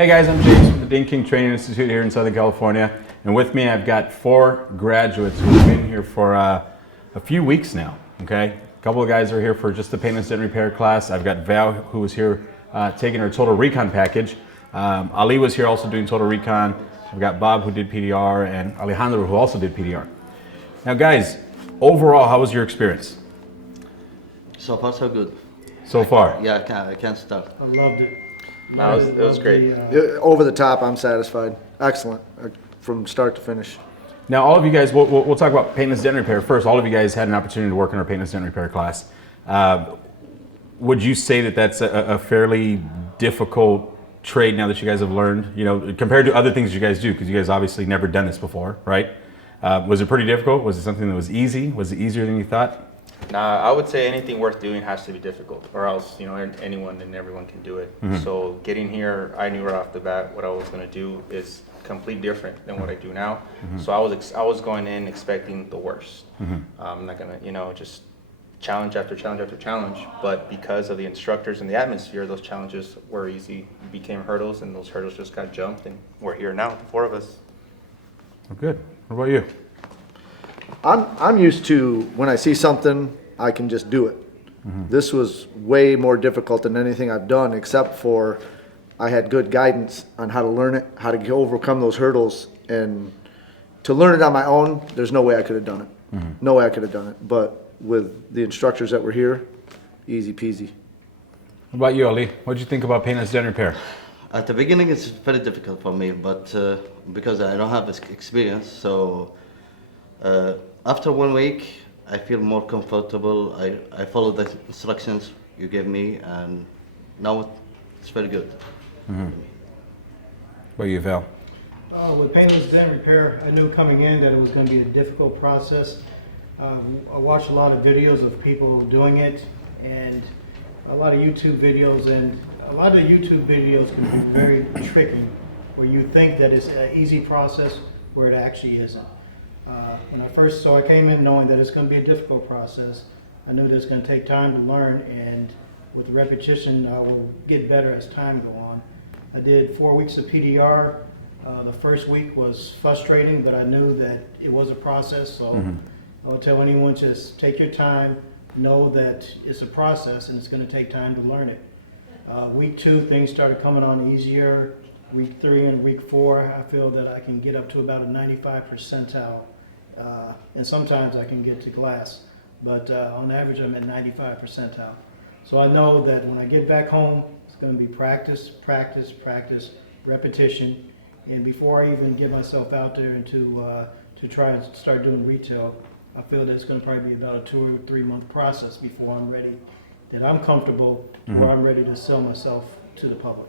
Hey guys, I'm James from the Ding King Training Institute here in Southern California. And with me, I've got 4 graduates who've been here for a few weeks now, okay? A couple of guys are here for just the paintless dent repair class. I've got Val, who was here taking her total recon package. Ali was here also doing total recon. We've got Bob, who did PDR, and Alejandro, who also did PDR. Now guys, overall, how was your experience? So far, so good. So far? Yeah, I can't start. I loved it. No, it was great. Over the top, I'm satisfied. Excellent, from start to finish. Now, all of you guys, we'll talk about paintless dent repair first. All of you guys had an opportunity to work in our paintless dent repair class. Would you say that that's a fairly difficult trade now that you guys have learned, you know, compared to other things you guys do, because you guys obviously never done this before, right? Was it pretty difficult? Was it something that was easy? Was it easier than you thought? Nah, I would say anything worth doing has to be difficult, or else, you know, anyone and everyone can do it. Mm-hmm. So getting here, I knew right off the bat what I was going to do is completely different than what I do now. Mm-hmm. So I was going in expecting the worst. Mm-hmm. I'm not going to, you know, just challenge after challenge after challenge. But because of the instructors and the atmosphere, those challenges were easy, became hurdles, and those hurdles just got jumped, and we're here now, the 4 of us. Well, good. What about you? I'm used to when I see something, I can just do it. Mm-hmm. This was way more difficult than anything I've done, except for I had good guidance on how to learn it, how to overcome those hurdles, and to learn it on my own, there's no way I could have done it. Mm-hmm. No way I could have done it. But with the instructors that were here, easy peasy. What about you, Ali? What did you think about paintless dent repair? At the beginning, it's very difficult for me, but because I don't have this experience, so after 1 week, I feel more comfortable. I follow the instructions you gave me, and now it's very good. Mm-hmm. What about you, Val? With paintless dent repair, I knew coming in that it was going to be a difficult process. I watched a lot of videos of people doing it, and a lot of YouTube videos, and a lot of the YouTube videos can be very tricky, where you think that it's an easy process where it actually isn't. So I came in knowing that it's going to be a difficult process. I knew that it's going to take time to learn, and with repetition, I will get better as time go on. I did 4 weeks of PDR. The first week was frustrating, but I knew that it was a process, so I would tell anyone, just take your time, know that it's a process and it's going to take time to learn it. Week 2, things started coming on easier. Week 3 and week 4, I feel that I can get up to about a 95 percentile, and sometimes I can get to glass, but on average I'm at 95 percentile. So I know that when I get back home, it's going to be practice, practice, practice, repetition, and before I even get myself out there and to try and start doing retail, I feel that it's going to probably be about a 2 or 3 month process before I'm ready, that I'm comfortable, where I'm ready to sell myself to the public.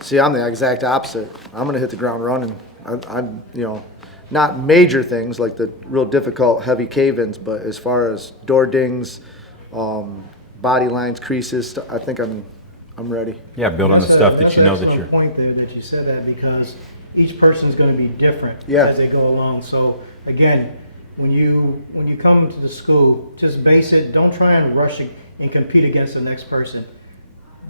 See, I'm the exact opposite. I'm going to hit the ground running. I'm, you know, not major things like the real difficult heavy cave-ins, but as far as door dings, body lines, creases, I think I'm ready. Yeah, build on the stuff that you know that you're. That's an excellent point there that you said that, because each person's going to be different Yeah. as they go along. So again, when you come to the school, just base it. Don't try and rush it and compete against the next person.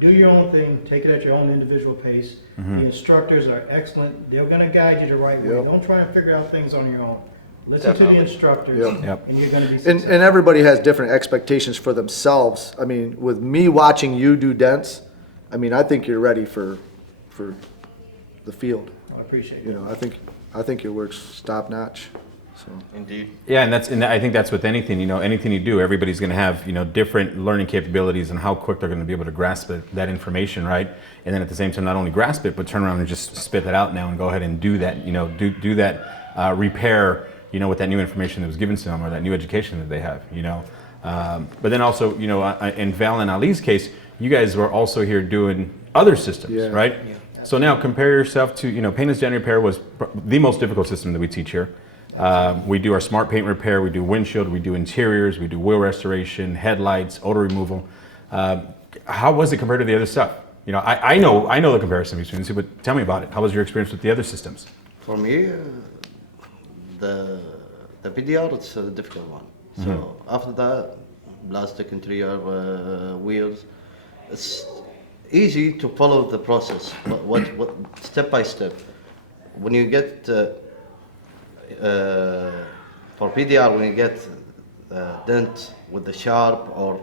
Do your own thing. Take it at your own individual pace. The instructors are excellent. They're going to guide you the right way. Yep. Don't try and figure out things on your own. Listen to the instructors, Yep. and you're going to be And successful. everybody has different expectations for themselves. I mean, with me watching you do dents, I mean, I think you're ready for the field. I appreciate it. You know, I think your work's top notch. So Indeed. Yeah, and I think that's with anything, you know, anything you do, everybody's going to have, you know, different learning capabilities and how quick they're going to be able to grasp that information, right? And then at the same time, not only grasp it, but turn around and just spit that out now and go ahead and do that, you know, do that repair, you know, with that new information that was given to them, or that new education that they have, you know. But then also, you know, in Val and Ali's case, you guys were also here doing other systems, right? Yeah. So now compare yourself to, you know, paintless dent repair was the most difficult system that we teach here. We do our smart paint repair, we do windshield, we do interiors, we do wheel restoration, headlights, odor removal. How was it compared to the other stuff? You know, I know the comparison between the two, but tell me about it. How was your experience with the other systems? For me, the PDR, it's a difficult one. So after that, plastic interior wheels, easy to follow the process, what step by step. When you get for PDR, when you get dent with the sharp or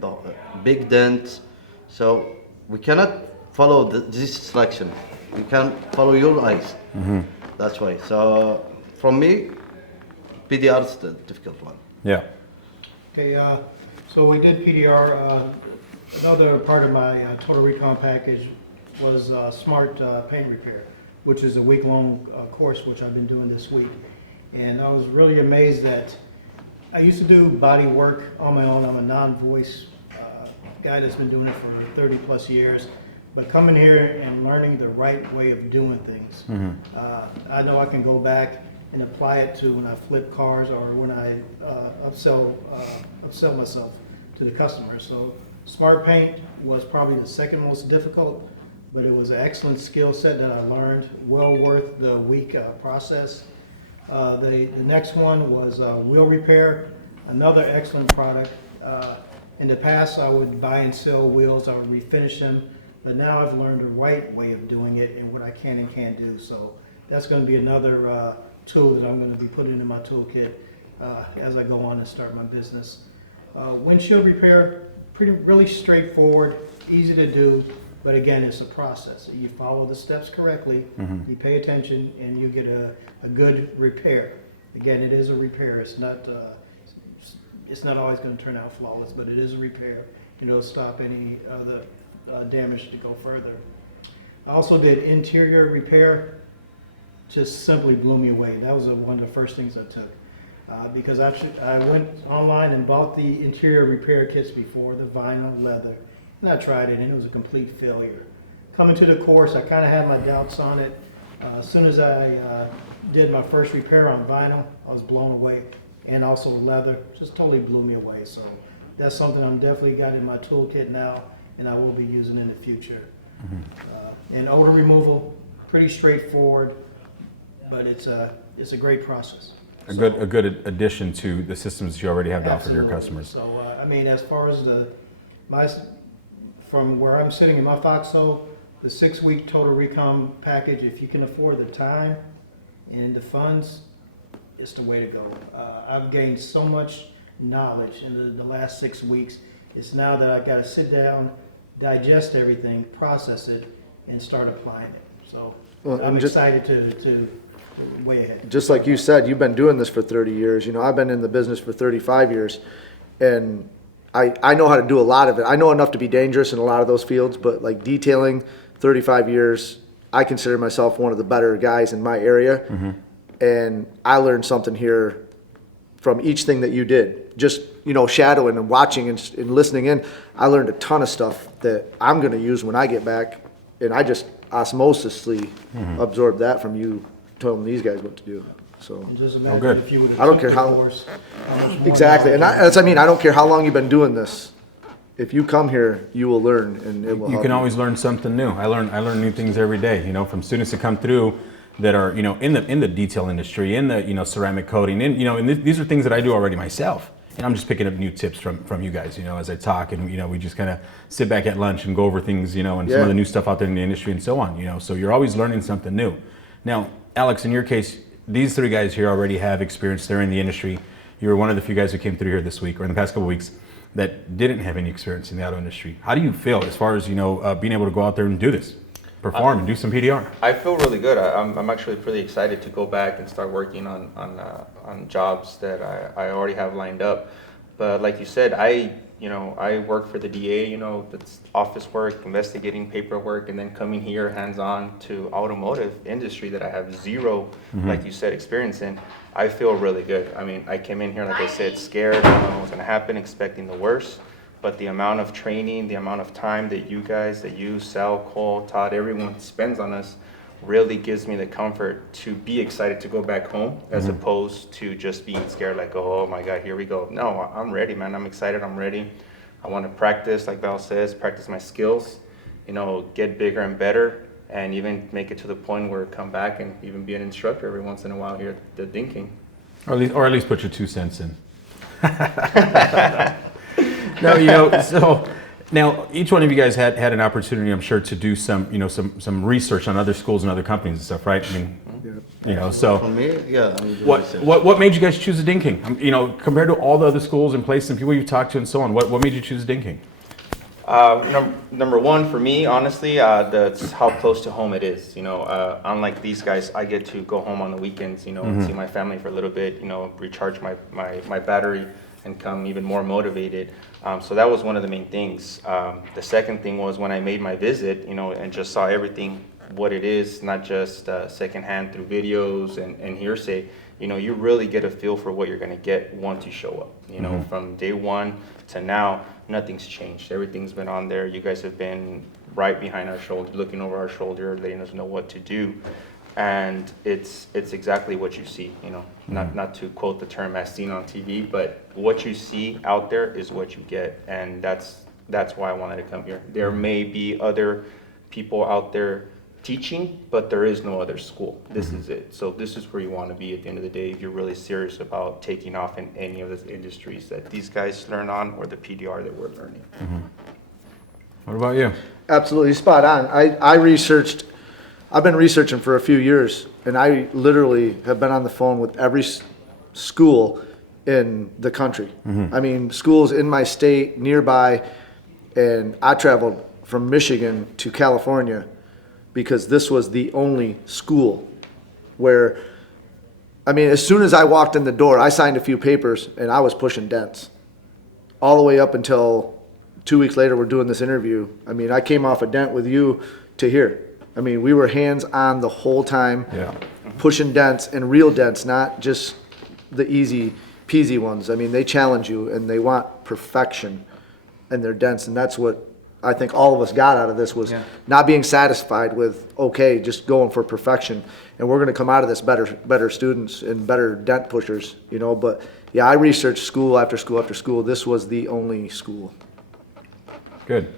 the big dent, so we cannot follow this selection. You can follow your eyes. That's why. So from me, PDR is the difficult one. Yeah. Okay, so we did PDR. Another part of my total recon package was smart paint repair, which is a week-long course which I've been doing this week. And I was really amazed that I used to do body work on my own. I'm a non-voice guy that's been doing it for 30 plus years. But coming here and learning the right way of doing things, I know I can go back and apply it to when I flip cars or when I upsell myself to the customer. So smart paint was probably the second most difficult, but it was an excellent skill set that I learned, well worth the week process. The next one was wheel repair, another excellent product. In the past, I would buy and sell wheels, I would refinish them, but now I've learned the right way of doing it and what I can and can't do. So that's going to be another tool that I'm going to be putting in my toolkit as I go on and start my business. Windshield repair, really straightforward, easy to do, but again, it's a process. You follow the steps correctly, you pay attention, and you get a good repair. Again, it is a repair. It's not always going to turn out flawless, but it is a repair. It'll stop any other damage to go further. I also did interior repair. Just simply blew me away. That was one of the first things I took. Because I went online and bought the interior repair kits before, the vinyl, leather, and I tried it and it was a complete failure. Coming to the course, I kind of had my doubts on it. As soon as I did my first repair on vinyl, I was blown away. And also leather, just totally blew me away. So that's something I'm definitely got in my toolkit now and I will be using in the future. And odor removal, pretty straightforward, but it's a great process. A good addition to the systems you already have to offer your Absolutely. customers. So, I mean, as far as from where I'm sitting in my foxhole, the 6-week total recon package, if you can afford the time and the funds, it's the way to go. I've gained so much knowledge in the last 6 weeks. It's now that I've got to sit down, digest everything, process it, and start applying it. So I'm excited to way ahead. Just like you said, you've been doing this for 30 years. You know, I've been in the business for 35 years, and I know how to do a lot of it. I know enough to be dangerous in a lot of those fields, but like detailing, 35 years, I consider myself one of the better guys in my area. And I learned something here from each thing that you did. Just, you know, shadowing and watching and listening in, I learned a ton of stuff that I'm going to use when I get back. And I just osmosisly absorbed that from you telling these guys what to do. So Just imagine good. if you would have I don't took care the how- course, how much more exactly, and knowledge I mean, I don't care how long you've been doing this. If you come here, you will learn, and it will You help can always learn something new. I learn new things every day. You know, from students that come through that are, you know, in the detail industry, in the, you know, ceramic coating, and, you know, and these are things that I do already myself. And I'm just picking up new tips from you guys, you know, as I talk, and, you know, we just kind of sit back at lunch and go over things, you know, and some Yeah. of the new stuff out there in the industry and so on, you know. So you're always learning something new. Now, Alex, in your case, these three guys here already have experience. They're in the industry. You were one of the few guys who came through here this week or in the past couple of weeks that didn't have any experience in the auto industry. How do you feel as far as, you know, being able to go out there and do this, perform and do some PDR? I feel really good. I'm actually pretty excited to go back and start working on jobs that I already have lined up. But like you said, I work for the DA, you know, that's office work, investigating paperwork, and then coming here hands-on to automotive industry that I have zero, like you said, experience in. I feel really good. I mean, I came in here, like I said, scared, I don't know what was gonna happen, expecting the worst. But the amount of training, the amount of time that you, Sal, Cole, Todd, everyone spends on us really gives me the comfort to be excited to go back home as opposed to just being scared like, oh my God, here we go. No, I'm ready, man. I'm excited. I'm ready. I want to practice, like Val says, practice my skills, you know, get bigger and better, and even make it to the point where I come back and even be an instructor every once in a while here at the Ding King. Or at least put your 2 cents in. No, you know, so Now, each one of you guys had an opportunity, I'm sure, to do some research on other schools and other companies and stuff, right? I mean, For so me, yeah, I'm doing what research. what made you guys choose the Ding King? Compared to all the other schools and places and people you've talked to and so on, what made you choose Ding King? Number one for me, honestly, that's how close to home it is. Unlike these guys, I get to go home on the weekends, and see my family for a little bit, recharge my battery and come even more motivated. So that was one of the main things. The second thing was when I made my visit, and just saw everything, what it is, not just secondhand through videos and hearsay. You really get a feel for what you're going to get once you show up. From day one to now, nothing's changed. Everything's been on there. You guys have been right behind our shoulder, looking over our shoulder, letting us know what to do. And it's exactly what you see, not to quote the term as seen on TV, but what you see out there is what you get. And that's why I wanted to come here. There may be other people out there teaching, but there is no other school. This is it. So this is where you want to be at the end of the day if you're really serious about taking off in any of the industries that these guys learn on or the PDR that we're learning. What about you? Absolutely spot on. I've been researching for a few years, and I literally have been on the phone with every school in the country. I mean, schools in my state, nearby, and I traveled from Michigan to California because this was the only school where, as soon as I walked in the door, I signed a few papers, and I was pushing dents. All the way up until 2 weeks later, we're doing this interview. I came off a dent with you to here. We were hands-on the whole time, pushing dents and real dents, not just the easy peasy ones. They challenge you and they want perfection in their dents, and that's what I think all of us got out of this was not being satisfied with, just going for perfection. And we're going to come out of this better students and better dent pushers, But yeah, I researched school after school after school. This was the only school. Good.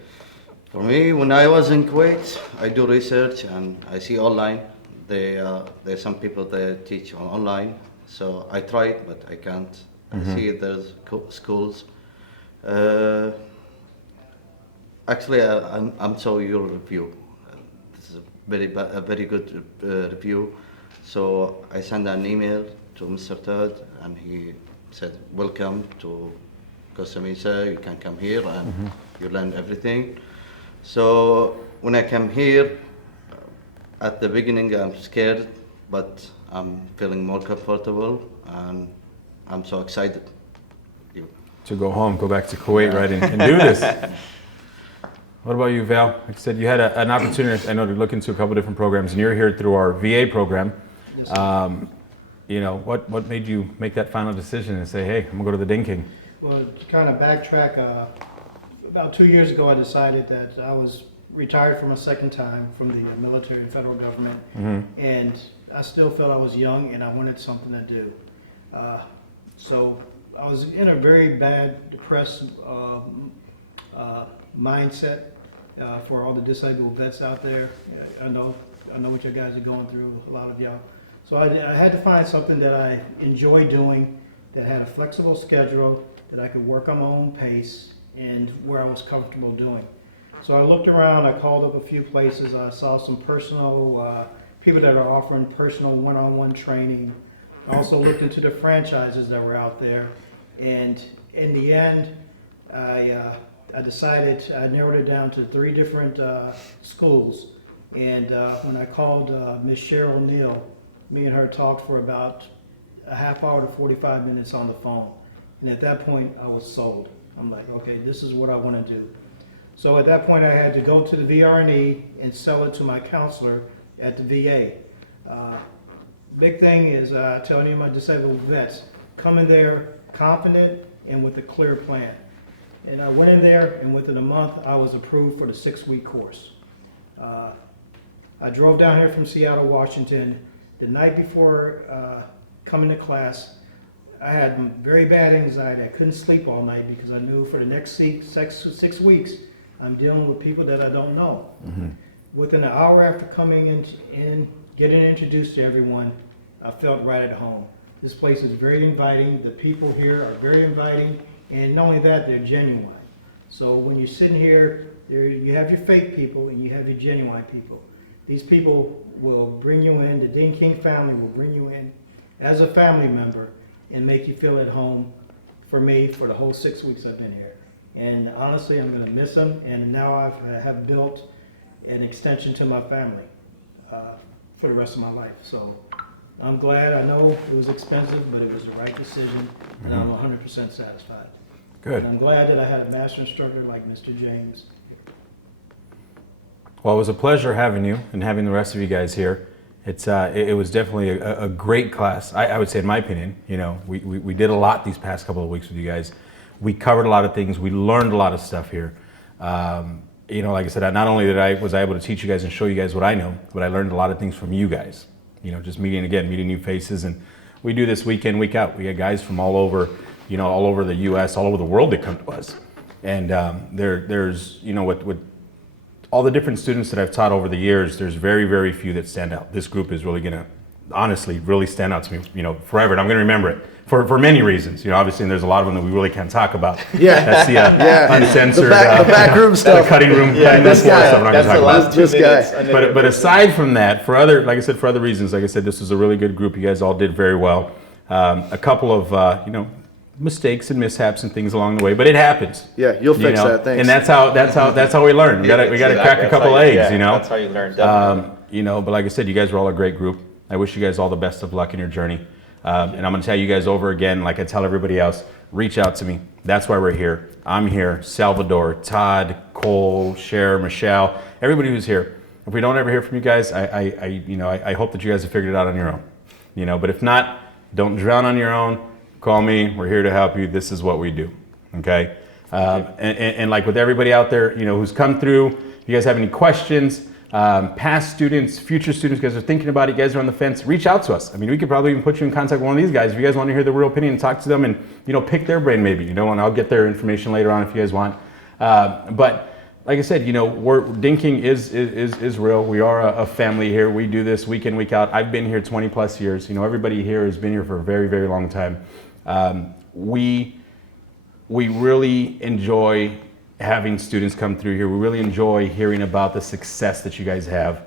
For me, when I was in Kuwait, I do research and I see online. There's some people that teach online, so I try it, but I can't. I see there's schools. Actually, I'm saw your review. This is a very good review. So I sent an email to Mr. Todd, and he said, "Welcome to Costa Mesa. You can come here and you learn everything." So when I came here, at the beginning I'm scared, but I'm feeling more comfortable, and I'm so excited. To go home, go back to Kuwait, right, and do this. What about you, Val? Like I said, you had an opportunity, I know, to look into a couple different programs, and you're here through our VA program. Yes, What made you make that final decision and say, hey, I'm going to go to the Ding King? Well, to kind of backtrack, about 2 years ago, I decided that I was retired for my second time from the military and federal government, and I still felt I was young and I wanted something to do. So I was in a very bad, depressed mindset for all the disabled vets out there. I know what you guys are going through, a lot of y'all. So I had to find something that I enjoy doing, that had a flexible schedule, that I could work on my own pace, and where I was comfortable doing. So I looked around, I called up a few places, I saw some personal, people that are offering personal one-on-one training. I also looked into the franchises that were out there, and in the end, I decided, I narrowed it down to 3 different schools. And when I called Miss Cheryl Neal, me and her talked for about a half hour to 45 minutes on the phone. And at that point, I was sold. I'm like, okay, this is what I want to do. So at that point, I had to go to the VRNE and sell it to my counselor at the VA. Big thing is, tell any of my disabled vets, come in there confident and with a clear plan. And I went in there, and within a month, I was approved for the 6-week course. I drove down here from Seattle, Washington. The night before coming to class, I had very bad anxiety. I couldn't sleep all night because I knew for the next 6 weeks, I'm dealing with people that I don't know. Within an hour after coming in, getting introduced to everyone, I felt right at home. This place is very inviting. The people here are very inviting. And not only that, they're genuine. So when you're sitting here, you have your fake people and you have your genuine people. These people will bring you in, the Ding King family will bring you in as a family member and make you feel at home for me for the whole 6 weeks I've been here. And honestly, I'm gonna miss them, and now I have built an extension to my family for the rest of my life. So I'm glad. I know it was expensive, but it was the right decision, and I'm 100% satisfied. Good. And I'm glad that I had a master instructor like Mr. James. Well, it was a pleasure having you and having the rest of you guys here. It was definitely a great class. I would say, in my opinion, you know, we did a lot these past couple of weeks with you guys. We covered a lot of things. We learned a lot of stuff here. You know, like I said, not only was I able to teach you guys and show you guys what I know, but I learned a lot of things from you guys. You know, just meeting new faces, and we do this week in, week out. We get guys from all over, you know, all over the U.S., all over the world that come to us, and there's, you know, with all the different students that I've taught over the years, there's very, very few that stand out. This group is really gonna, honestly, really stand out to me, you know, forever, and I'm gonna remember it for many reasons. You know, obviously, and there's a lot of them that we really can't talk about. Yeah. That's the uncensored, the backroom stuff. the cutting room Yeah, floor stuff. that's I'm not the gonna talk about. last 2 This minutes. guy. But aside from that, for other, like I said, for other reasons, like I said, this was a really good group. You guys all did very well. A couple of you know, mistakes and mishaps and things along the way, but it happens. Yeah, you'll You fix know? that. Thanks. And that's how we learn. We gotta crack a couple eggs, you know. That's how you learn. Definitely. You know, but like I said, you guys were all a great group. I wish you guys all the best of luck in your journey. And I'm gonna tell you guys over again, like I tell everybody else, reach out to me. That's why we're here. I'm here. Salvador, Todd, Cole, Cher, Michelle, everybody who's here. If we don't ever hear from you guys, I hope that you guys have figured it out on your own. You know, but if not, don't drown on your own. Call me. We're here to help you. This is what we do. Okay. And like with everybody out there, you know, who's come through, if you guys have any questions, past students, future students, you guys are thinking about it, you guys are on the fence, reach out to us. I mean, we could probably even put you in contact with one of these guys if you guys want to hear the real opinion and talk to them and, you know, pick their brain maybe, you know, and I'll get their information later on if you guys want. But like I said, you know, Ding King is real. We are a family here. We do this week in, week out. I've been here 20 plus years. You know, everybody here has been here for a very, very long time. We really enjoy having students come through here. We really enjoy hearing about the success that you guys have,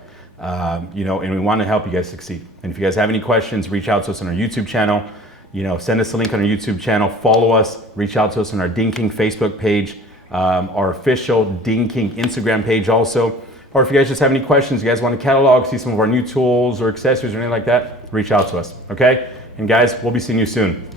you know, and we want to help you guys succeed. And if you guys have any questions, reach out to us on our YouTube channel. You know, send us a link on our YouTube channel, follow us, reach out to us on our Ding King Facebook page, our official Ding King Instagram page also. Or if you guys just have any questions, you guys want to catalog, see some of our new tools or accessories or anything like that, reach out to us, okay? And guys, we'll be seeing you soon.